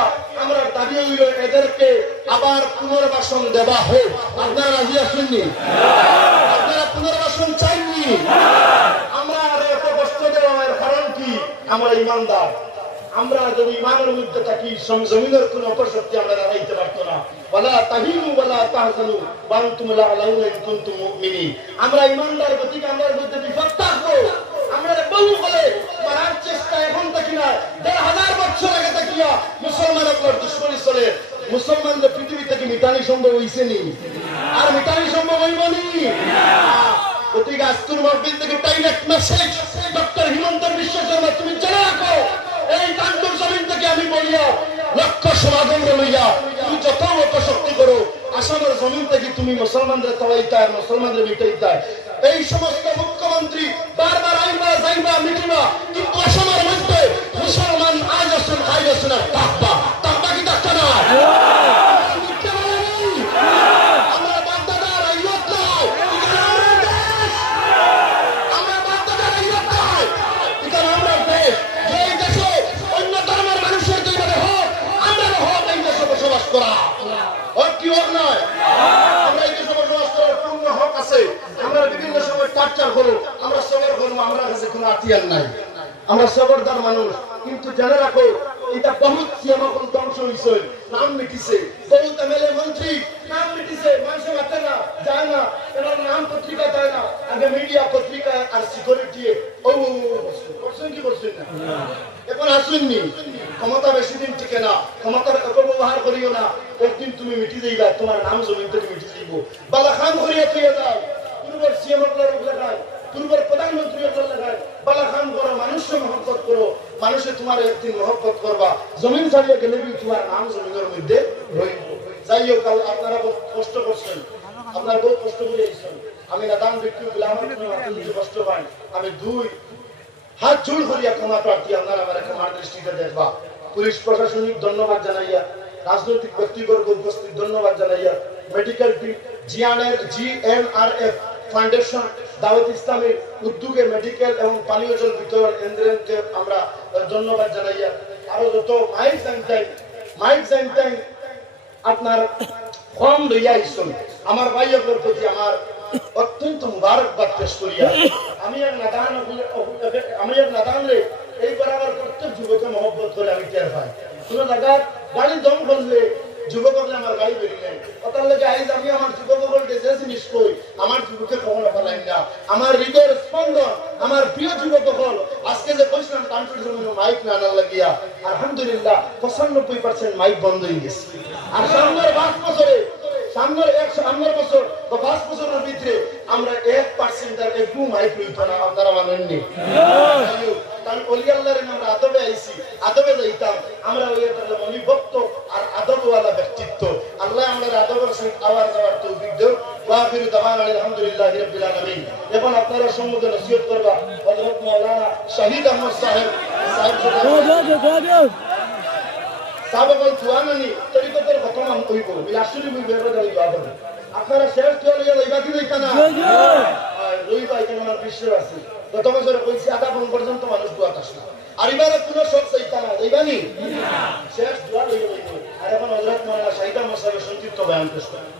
দিয়া আমরা দাবি হইল এদেরকে আবার পুনর্বাসন দেওয়া হোক। আপনারা রাজি আছেননি? আপনারা পুনর্বাসন চাইনি? আমরা আর এত কষ্ট দেওয়ার কারণ কি? আমরা ইমানদার। আমরা যদি ইমানের মধ্যে থাকি জমিনের কোন অপশক্তি আমরা দাঁড়াইতে পারতো না। ওয়ালা তাহিনু ওয়ালা তাহজানু ওয়া আনতুম লা আলাউনা ইন কুনতুম মুমিনিন। আমরা ইমানদার গতিকে আমাদের মধ্যে বিপদ থাকবো। আমরা বহু বলে মারার চেষ্টা এখন থাকি না, ১,৫০০ বছর আগে থাকিয়া মুসলমানের দুশ্মনী চলে। মুসলমানদের পৃথিবী থেকে মিটানি সম্ভব হইছে নি? আর মিটানি সম্ভব হইব নি? গতিকে আজকের মাহফিল থেকে direct message, doctor Himanta Biswa Sarma, তুমি জেনে রাখো এই কান্তর জমিন থেকে আমি বলিয়া লক্ষ্য সমাগম লইয়া তুমি যত অপশক্তি করো, আসামের জমিন থেকে তুমি মুসলমানদের তলাইতায়, মুসলমানদের মিটাইতায়। এই সমস্ত মুখ্যমন্ত্রী বারবার আইবা যাইবা মিটিবা, কিন্তু আসামের মধ্যে মুসলমান আজ আসুন আজ আসুন আর থাকবা থাকবা কি থাকবে না? আমরা সবরদার মানুষ, কিন্তু জেনে রাখো এটা বহুত সিয়ামাকুল ধ্বংস হয়েছে, নাম মিটিছে, বহুত এমএলএ মন্ত্রী নাম মিটিছে, মানুষের হাতে না যায় না, এনার নাম পত্রিকা যায় না, আগে মিডিয়া পত্রিকায় আর সিকিউরিটি ও করছেন কি করছেন না? এখন আসুননি, ক্ষমতা বেশি দিন টিকে না, ক্ষমতার অপব্যবহার করিও না, একদিন তুমি মিটি যাইবা, তোমার নাম জমিন থেকে মিটি যাইব। বালা খান করিয়া থইয়া যাও, পূর্বের সিএমগুলোর লেখায়, পূর্বের প্রধানমন্ত্রী লেখায়, বালা খান করো, মানুষকে মহব্বত করো, মানুষে তোমার একদিন মহব্বত করবা, জমিন ছাড়িয়ে গেলে তোমার নাম জমিনের মধ্যে রইব। যাই হোক, আপনারা বহুত কষ্ট করছেন, আপনারা বহু কষ্ট করে এসেছেন। আমি নাদান ব্যক্তি বলে আমার কিছু কষ্ট পাই, আমি দুই হাত জোড় করিয়া ক্ষমা প্রার্থী, আপনারা আমার ক্ষমার দৃষ্টিতে দেখবা। পুলিশ প্রশাসনিক ধন্যবাদ জানাইয়া, রাজনৈতিক ব্যক্তিবর্গ উপস্থিত ধন্যবাদ জানাইয়া, মেডিকেল টিম, জিএনআরএফ ফাউন্ডেশন, দাওয়াত ইসলামের উদ্যোগে মেডিকেল এবং পানীয় জল বিতরণ কেন্দ্রকে আমরা ধন্যবাদ জানাইয়া, আরো যত মাইক জানতেন আপনার ফর্ম লইয়া আইসুন, আমার ভাইয়ের প্রতি আমার অত্যন্ত মুবারকবাদ পেশ করিয়া আমি আর নাদান এই বরাবর প্রত্যেক যুবকে মহব্বত করে আমি টের পাই। কোন জায়গায় গাড়ি দম করলে যুবক হলে আমার গাড়ি বেরিয়ে নেয়, ওটার লেগে আইজ আমি আমার যুবক বলতে যে জিনিস কই, আমার যুবকে কখনো ফেলাই না, আমার হৃদয়ের স্পন্দন, আমার প্রিয় যুবক হল আজকে যে কইছিলাম কান্ট্রির জন্য মাইক না আনার লাগিয়া, আলহামদুলিল্লাহ 95% মাইক বন্ধ হয়ে গেছে। আর সামনের 5 বছরে, সামনের বছর বা 5 বছরের ভিতরে আমরা 1% আর একটু মাইক লইত না, আপনারা মানেননি? কারণ অলি আল্লাহর আমরা আদবে আইছি, আদবে যাইতাম, আমরা ওই অনিভক্ত আর আদবওয়ালা ব্যক্তিত্ব। আল্লাহ আমাদের আদবের সহিত আওয়াজ দেওয়ার তৌফিক দেন। ওয়া আখিরু দাওয়ানা আলহামদুলিল্লাহি রাব্বিল আলামিন। এখন আপনারা সম্মুখে নসিহত করবা হযরত মাওলানা শহীদ আহমদ সাহেব সাহাবাগণ জুয়ানানি তরিকতের কথা মান কইব, বিলাসুরি বইবে বলে দোয়া করবে। আপনারা শেষ চলে গেলে ইবাদি দেইতা না, রইবা এখানে আমার বিশ্বাস আছে। গত বছর কইছি আধা কোন পর্যন্ত মানুষ দোয়া আসে, আর এবারে কোনো সব চাইতা না, দেইবানি শেষ দোয়া লইব। আর এখন হযরত মাওলানা শহীদ আহমদ সাহেব সংক্ষিপ্ত বয়ান পেশ করেন।